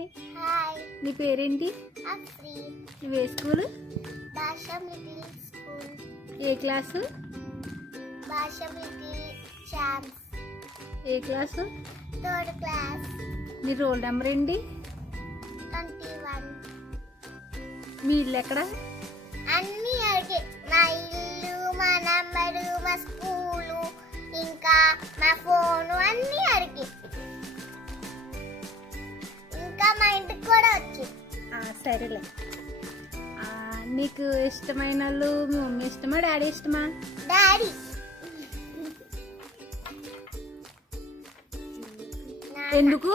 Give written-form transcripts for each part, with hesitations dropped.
Hi. Hi. నీ పేరేంటి? అఫ్రీ. నువ్వే స్కూల్? Basham little school. ఏ క్లాసు? Basham little chance. ఏ క్లాసు? 3rd class. నీ రోల్ నెంబర్ ఏంటి? 21. మీ ఇల్లు ఎక్కడ? అన్నీ అడిగే, మా ఇల్లు, మా నంబరు, మా స్కూలు, ఇంకా మా ఫోను అన్నీ అడిగి, ఇంకా మా ఇంటికి కూడా వచ్చి. సరేలే. నీకు ఇష్టమైన వాళ్ళు మీ మమ్మీ ఇష్టమా డాడీ ఇష్టమా? డాడీ. ఎందుకు?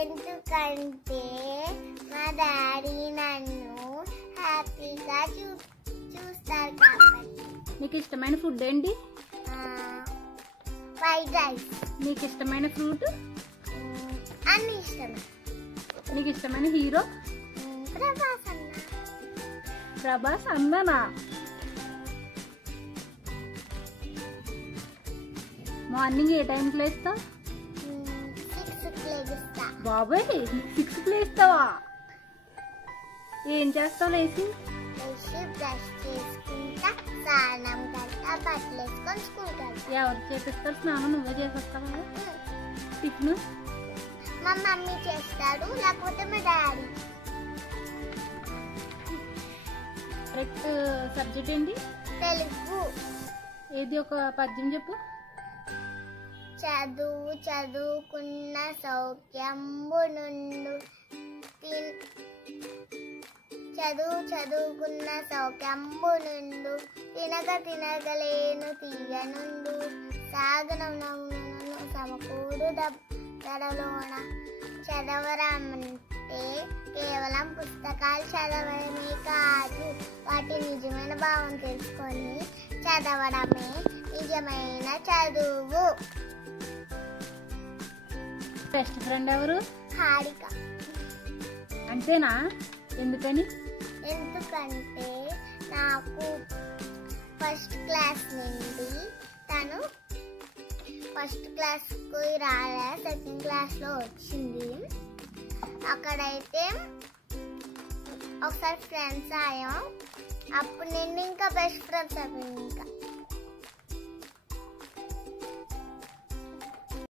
ఎందుకంటే మా డాడీ నన్ను హ్యాపీగా చూస్తారు కాబట్టి. నీకు ఇష్టమైన ఫుడ్ ఏంటి? Fried rice. నీకు ఇష్టమైన ఫ్రూట్? అన్ని ఇష్టమే. నీకు ఇష్టమైన హీరో? ప్రభాస్ అన్న. ప్రభాస్ అన్ననా? మార్నింగ్ ఏ టైంకి లేస్తావు? 6కి లేస్తా. బాబాయ్ 6కి లేస్తావా? ఏం చేస్తావు లేచి? బ్రష్ చేసుకుంటా, స్నానం కట్టా, బట్టలు వేసుకొని స్కూల్కి వెళ్తా. ఎవరు చేపిస్తారు స్నానం? నువ్వే చేసేస్తావా? టిఫిన్ మా మమ్మీ చేస్తాడు, లేకపోతే మా డాడీ. కరెక్ట్ సబ్జెక్ట్ ఏంటి? తెలుగు. ఏది ఒక పద్యం చెప్పు. చదువుకున్న సౌఖ్యంబు నుండు, చదువుకున్న సౌఖ్యంబు నుండు, తినగలేను తీయనుండు, సాగనమును సమకూడు ధరలోన. చదవరమంటే కేవలం పుస్తకాలు చదవడమే కాదు, వాటి నిజమైన భావం తెలుసుకొని చదవడమే నిజమైన చదువు. బెస్ట్ ఫ్రెండ్ ఎవరు? హారిక. అంతేనా? ఎందుకని? ఎందుకంటే నాకు ఫస్ట్ క్లాస్ నుండి తను ఫస్ట్ క్లాస్కి రాలే, సెకండ్ క్లాస్లో వచ్చింది. అక్కడైతే ఒకసారి ఫ్రెండ్స్ అయ్యాం, అప్పుడు నేను ఇంకా బెస్ట్ ఫ్రెండ్స్ అయిపోయింది. ఇంకా